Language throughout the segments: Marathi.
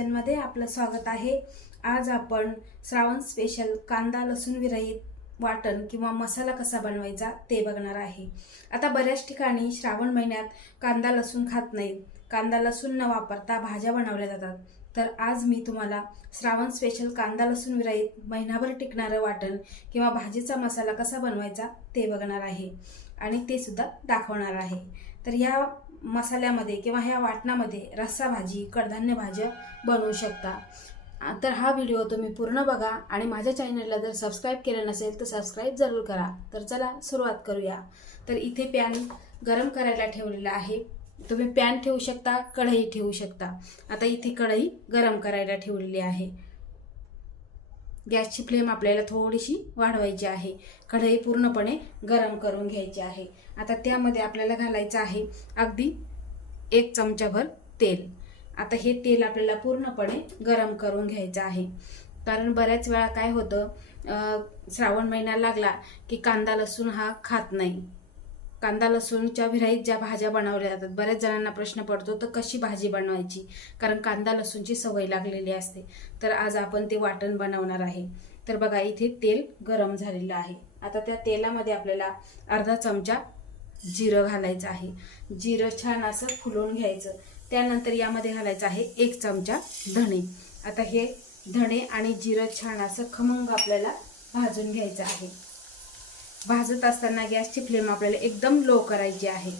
किचनमध्ये आपलं स्वागत आहे. आज आपण श्रावण स्पेशल कांदा लसूण विरहित वाटण किंवा मसाला कसा बनवायचा ते बघणार आहे. आता बऱ्याच ठिकाणी श्रावण महिन्यात कांदा लसूण खात नाहीत. कांदा लसूण न वापरता भाज्या बनवल्या जातात. तर आज मी तुम्हाला श्रावण स्पेशल कांदा लसूण विरहित महिनाभर टिकणारं वाटण किंवा भाजीचा मसाला कसा बनवायचा ते बघणार आहे. आणि ते सुद्धा दाखवणार आहे. तर या मसाल्यामध्ये किंवा ह्या वाटणामध्ये रस्सा भाजी कडधान्य भाज्या बनवू शकता. तर हा व्हिडिओ तुम्ही पूर्ण बघा आणि माझ्या चॅनलला जर सबस्क्राईब केलं नसेल तर सबस्क्राईब जरूर करा. तर चला सुरुवात करूया. तर इथे पॅन गरम करायला ठेवलेला आहे. तुम्ही पॅन ठेवू शकता कढई ठेवू शकता. आता इथे कढई गरम करायला ठेवलेली आहे. गॅसची फ्लेम आपल्याला थोडीशी वाढवायची आहे. कढई पूर्णपणे गरम करून घ्यायची आहे. आता त्यामध्ये आपल्याला घालायचं आहे अगदी एक चमचाभर तेल. आता हे तेल आपल्याला पूर्णपणे गरम करून घ्यायचं आहे. कारण बऱ्याच वेळा काय होतं श्रावण महिना लागला की कांदा लसूण हा खात नाही. कांदा लसूणच्या विराईत ज्या भाज्या बनवल्या जातात बऱ्याच जणांना प्रश्न पडतो तर कशी भाजी बनवायची? कारण कांदा लसूणची सवय लागलेली असते. तर आज आपण ते वाटण बनवणार आहे. तर बघा इथे तेल गरम झालेलं आहे. आता त्या तेलामध्ये आपल्याला अर्धा चमचा जिरं घालायचं आहे. जिरं छान असं फुलवून घ्यायचं. त्यानंतर यामध्ये घालायचं आहे एक चमचा धणे. आता हे धणे आणि जिरं छान असं खमंग आपल्याला भाजून घ्यायचं आहे. भाजत असताना गॅसची फ्लेम आपल्याला एकदम लो करायची आहे.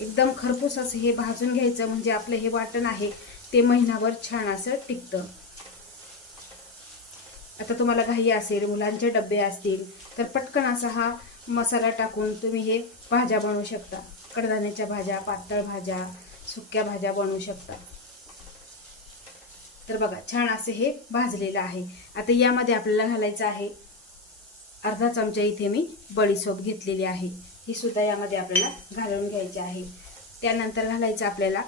एकदम खरपूस असं हे भाजून घ्यायचं म्हणजे आपलं हे वाटण आहे ते महिनाभर छान असं टिकतं. आता तुम्हाला घाई असेल मुलांचे डबे असतील तर पटकन असा हा मसाला टाकून तुम्ही हे भाज्या बनवू शकता. कडधान्याच्या भाज्या पातळ भाज्या सुक्या भाज्या बनवू शकता. तर बघा छान असं हे भाजलेलं आहे. आता यामध्ये आपल्याला घालायचं आहे अर्धा चमचा इथे मी बडीसोप घेतलेली आहे. ही सुद्धा यामध्ये आपल्याला घालून घ्यायची आहे. त्यानंतर घालायचं आपल्याला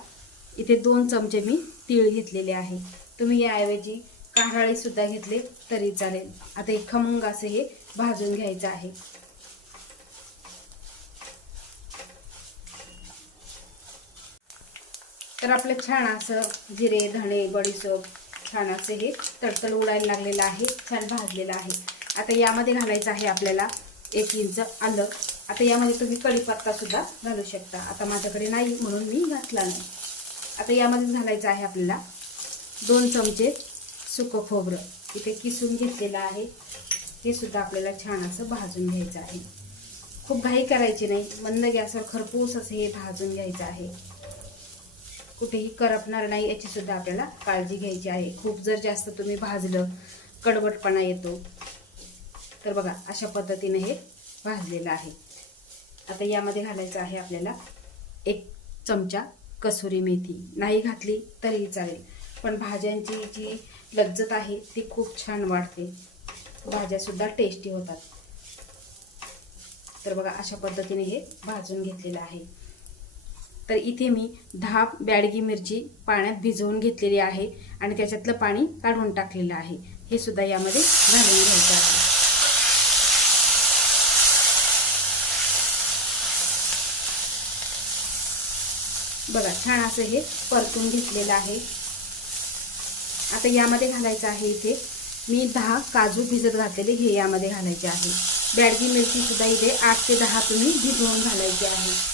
इथे दोन चमचे मी तीळ घेतलेले आहे. तुम्ही याऐवजी काहाळेसुद्धा घेतले तरी चालेल. आता हे खमंग असं हे भाजून घ्यायचं आहे. तर आपलं छान असं जिरे धणे बडीसोप छान असं हे तडतड उडायला लागलेलं आहे छान भाजलेलं आहे. आता यामध्ये घालायचं आहे आपल्याला एक इंच आलं. आता यामध्ये तुम्ही कढीपत्तासुद्धा घालू शकता. आता माझ्याकडे नाही म्हणून मी घातला नाही. आता यामध्ये घालायचं आहे आपल्याला दोन चमचे सुकं खोबरं. इथे किसून घेतलेलं आहे. हे सुद्धा आपल्याला छान असं भाजून घ्यायचं आहे. खूप घाई करायची नाही. मंद गॅसवर खरपूस असं हे भाजून घ्यायचं आहे. कुठेही करपणार नाही याची सुद्धा आपल्याला काळजी घ्यायची आहे. खूप जर जास्त तुम्ही भाजलं कडवटपणा येतो. तर बघा अशा पद्धतीने हे भाजलेलं आहे. आता यामध्ये घालायचं आहे आपल्याला एक चमचा कसुरी मेथी. नाही घातली तरीही चालेल पण भाज्यांची जी लज्जत आहे ती खूप छान वाढते. भाज्यासुद्धा टेस्टी होतात. तर बघा अशा पद्धतीने हे भाजून घेतलेलं आहे. तर इथे मी दहा बॅडगी मिरची पाण्यात भिजवून घेतलेली आहे आणि त्याच्यातलं पाणी काढून टाकलेलं आहे. हे सुद्धा यामध्ये घालून घ्यायचं आहे. बघा छान असं हे परतून घेतलेलं आहे. आता यामध्ये घालायचं आहे इथे. मी दहा काजू भिजत घातलेले हे यामध्ये घालायचे आहे. बॅडगी मिरची सुद्धा इथे आठ ते दहा तुम्ही भिजवून घालायची आहे.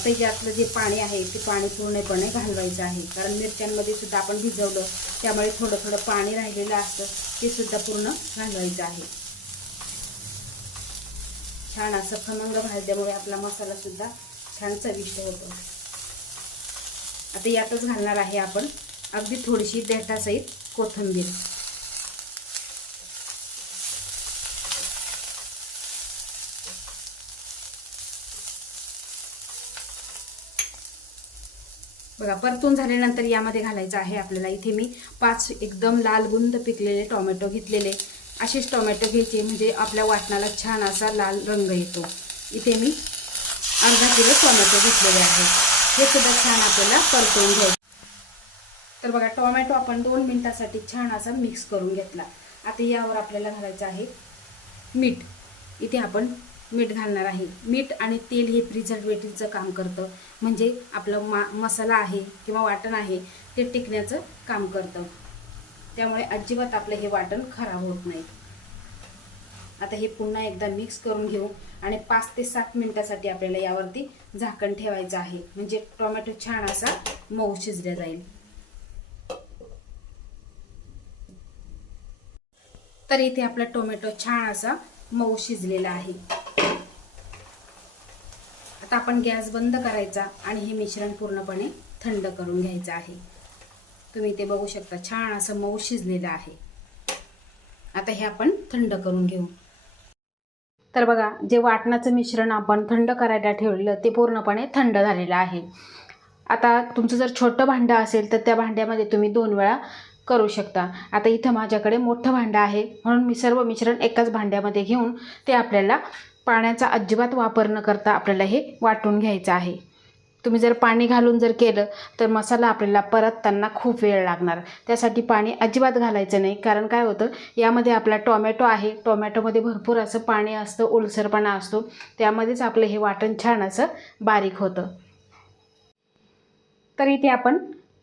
आता यातलं जे पाणी आहे ते पाणी पूर्णपणे घालवायचं आहे. कारण मिरच्यांमध्ये सुद्धा आपण भिजवलं त्यामुळे थोडं थोडं पाणी राहिलेलं असतं ते सुद्धा पूर्ण घालवायचं आहे. छान असं खमंग भाजल्यामुळे आपला मसाला सुद्धा छान चविष्ट होतो. आता यातच घालणार आहे आपण अगदी थोडीशी देठासहित कोथिंबीर. बघा परतून झाल्यानंतर यामध्ये घालायचं आहे आपल्याला. इथे मी पाच एकदम लाल गुंद पिकलेले टोमॅटो घेतलेले. असेच टोमॅटो घ्यायचे म्हणजे आपल्या वाटणाला छान असा लाल रंग येतो. इथे मी अर्धा किलो टोमॅटो घेतलेले आहे. हे सुद्धा छान आपल्याला परतवून घ्यायचं. तर बघा टोमॅटो आपण दोन मिनटासाठी छान असा मिक्स करून घेतला. आता यावर आपल्याला घालायचं आहे मीठ. इथे आपण मीठ घालणार आहे. मीठ आणि तेल हे प्रिझर्वेटिव्हचं काम करतं. म्हणजे आपलं मा मसाला आहे किंवा वाटण आहे ते टिकण्याचं काम करतं. त्यामुळे अजिबात आपलं हे वाटण खराब होत नाही. आता हे पुन्हा एकदा मिक्स करून घेऊ आणि पाच ते सात मिनिटासाठी आपल्याला यावरती झाकण ठेवायचं आहे. म्हणजे टोमॅटो छान असा मऊ शिजला जाईल. तर इथे आपला टोमॅटो छान असा मऊ शिजलेला आहे. आता आपण गॅस बंद करायचा आणि हे मिश्रण पूर्णपणे थंड करून घ्यायचं आहे. तुम्ही ते बघू शकता छान असं मऊ शिजलेलं आहे. आता हे आपण थंड करून घेऊ. तर बघा जे वाटणाचं मिश्रण आपण थंड करायला ठेवलेलं ते पूर्णपणे थंड झालेलं आहे. आता तुमचं जर छोटं भांडं असेल तर त्या भांड्यामध्ये तुम्ही दोन वेळा करू शकता. आता इथं माझ्याकडे मोठं भांडं आहे म्हणून मी सर्व मिश्रण एकाच भांड्यामध्ये घेऊन ते आपल्याला पाण्याचा अजिबात वापर न करता आपल्याला हे वाटून घ्यायचं आहे. तुम्ही जर पाणी घालून जर केलं तर मसाला आपल्याला परतताना खूप वेळ लागणार. त्यासाठी पाणी अजिबात घालायचं नाही. कारण काय होतं यामध्ये आपला टोमॅटो आहे. टोमॅटोमध्ये भरपूर असं पाणी असतं ओलसरपणा असतो. त्यामध्येच आपलं हे वाटण छान असं बारीक होतं. तर इथे आपण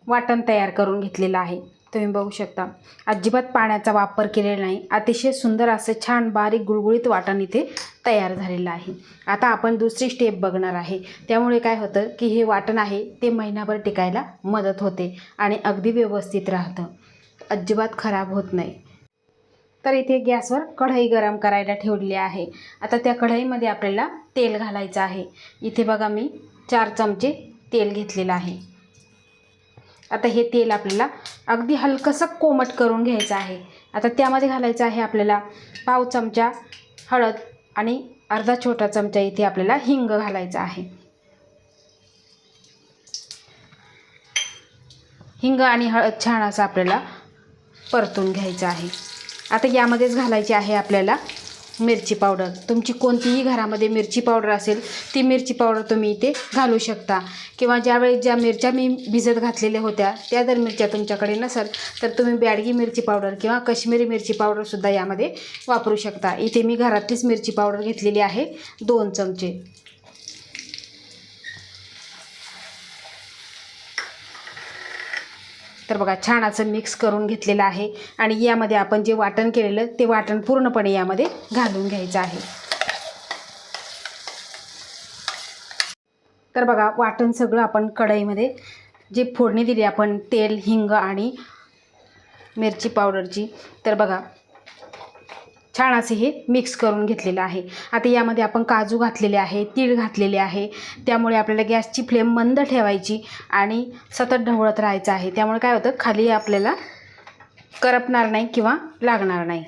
वाटण तयार करून घेतलेलं आहे. तुम्ही बघू शकता. अजिबात पाण्याचा वापर केलेला नाही. अतिशय सुंदर असं छान बारीक गुळगुळीत वाटण इथे तयार झालेलं आहे. आता आपण दुसरी स्टेप बघणार आहे. त्यामुळे काय होतं की हे वाटण आहे ते महिनाभर टिकायला मदत होते आणि अगदी व्यवस्थित राहतं. अजिबात खराब होत नाही. तर इथे गॅसवर कढई गरम करायला ठेवलेली आहे. आता त्या कढईमध्ये आपल्याला तेल घालायचं आहे. इथे बघा मी चार चमचे तेल घेतलेलं आहे. आता हे तेल आपल्याला अगदी हलकंसं कोमट करून घ्यायचं आहे. आता त्यामध्ये घालायचं आहे आपल्याला पाव चमचा हळद आणि अर्धा छोटा चमचा इथे आपल्याला हिंग घालायचा आहे. हिंग आणि हळद छान असं आपल्याला परतून घ्यायचं आहे. आता यामध्येच घालायचे आहे आपल्याला मिरची पावडर. तुमची कोणतीही घरामध्ये मिरची पावडर असेल ती मिरची पावडर तुम्ही इथे घालू शकता. किंवा ज्यावेळी ज्या मिरच्या मी भिजत घातलेल्या होत्या त्या जर मिरच्या तुमच्याकडे नसेल तर तुम्ही बॅडगी मिरची पावडर किंवा कश्मीरी मिरची पावडरसुद्धा यामध्ये वापरू शकता. इथे मी घरातलीच मिरची पावडर घेतलेली आहे दोन चमचे. तर बघा छान असं मिक्स करून घेतलेलं आहे. आणि यामध्ये आपण जे वाटण केलेलं ते वाटण पूर्णपणे यामध्ये घालून घ्यायचं आहे. तर बघा वाटण सगळं आपण कढईमध्ये जे फोडणी दिली आपण तेल हिंग आणि मिरची पावडरची तर बघा छान असे हे मिक्स करून घेतलेलं आहे. आता यामध्ये आपण काजू घातलेले आहे तीळ घातलेले आहे. त्यामुळे आपल्याला गॅसची फ्लेम मंद ठेवायची आणि सतत ढवळत राहायचं आहे. त्यामुळे काय होतं? खाली आपल्याला करपणार नाही किंवा लागणार नाही.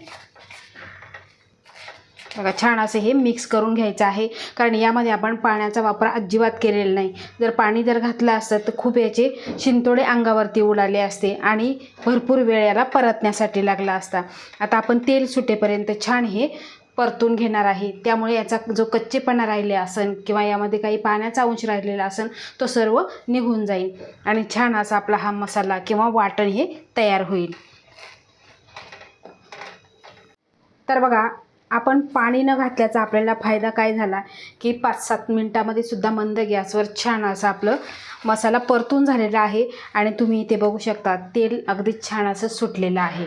बघा छान असं हे मिक्स करून घ्यायचं आहे. कारण यामध्ये आपण पाण्याचा वापर अजिबात केलेला नाही. जर पाणी जर घातलं असतं तर खूप याचे शिंतोडे अंगावरती उडाले असते आणि भरपूर वेळ याला परतण्यासाठी लागला असता. आता आपण तेल सुटेपर्यंत छान हे परतून घेणार आहे. त्यामुळे याचा जो कच्चेपणा राहिले असन किंवा यामध्ये काही पाण्याचा अंश राहिलेला असन तो सर्व निघून जाईल. आणि छान असा आपला हा मसाला किंवा वाटण हे तयार होईल. तर बघा आपण पाणी न घातल्याचा आपल्याला फायदा काय झाला? की पाच सात मिनटामध्ये सुद्धा मंद गॅसवर छान असं आपलं मसाला परतून झालेला आहे आणि तुम्ही इथे बघू शकता तेल अगदी छान असं सुटलेलं आहे.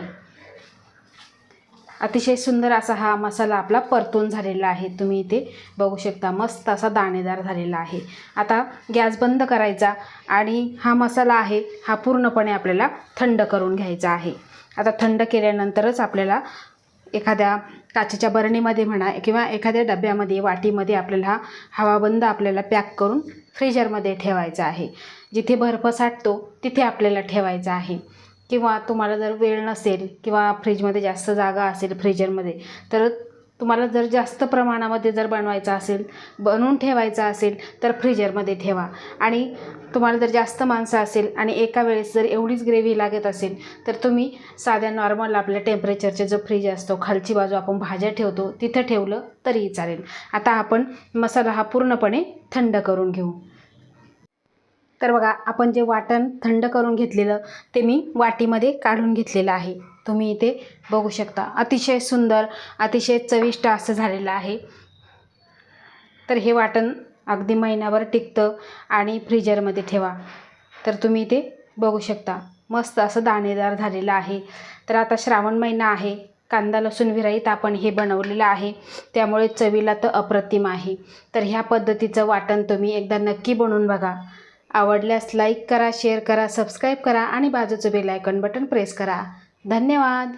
अतिशय सुंदर असा हा मसाला आपला परतून झालेला आहे. तुम्ही इथे बघू शकता मस्त असा दाणेदार झालेला आहे. आता गॅस बंद करायचा आणि हा मसाला आहे हा पूर्णपणे आपल्याला थंड करून घ्यायचा आहे. आता थंड केल्यानंतरच आपल्याला एखाद्या काचेच्या बरणीमध्ये म्हणा किंवा एखाद्या डब्यामध्ये वाटीमध्ये आपल्याला हवाबंद आपल्याला पॅक करून फ्रीजरमध्ये ठेवायचा आहे. जिथे बर्फ साठतो तिथे आपल्याला ठेवायचा आहे. किंवा तुम्हाला जर वेळ नसेल किंवा फ्रीजमध्ये जास्त जागा असेल फ्रीजरमध्ये तर तुम्हाला जर जास्त प्रमाणामध्ये जर बनवायचं असेल बनवून ठेवायचं असेल तर फ्रीजरमध्ये ठेवा. आणि तुम्हाला जर जास्त माणसं असेल आणि एका वेळेस जर एवढीच ग्रेव्ही लागत असेल तर तुम्ही साध्या नॉर्मल आपल्या टेम्परेचरचे जो फ्रीज असतो खालची बाजू आपण भाज्या ठेवतो तिथं ठेवलं तरीही चालेल. आता आपण मसाला हा पूर्णपणे थंड करून घेऊ. तर बघा आपण जे वाटण थंड करून घेतलेलं ते मी वाटीमध्ये काढून घेतलेलं आहे. तुम्ही इथे बघू शकता. अतिशय सुंदर अतिशय चविष्ट असं झालेलं आहे. तर हे वाटण अगदी महिन्याभर टिकतं आणि फ्रीजरमध्ये ठेवा. तर तुम्ही ते बघू शकता. मस्त असं दाणेदार झालेलं आहे. तर आता श्रावण महिना आहे. कांदा लसूण विराईत आपण हे बनवलेलं आहे. त्यामुळे चवीला तर अप्रतिम आहे. तर ह्या पद्धतीचं वाटण तुम्ही एकदा नक्की बनवून बघा. आवडल्यास लाईक करा शेअर करा सबस्क्राईब करा आणि बाजूचं बेल बटन प्रेस करा. धन्यवाद.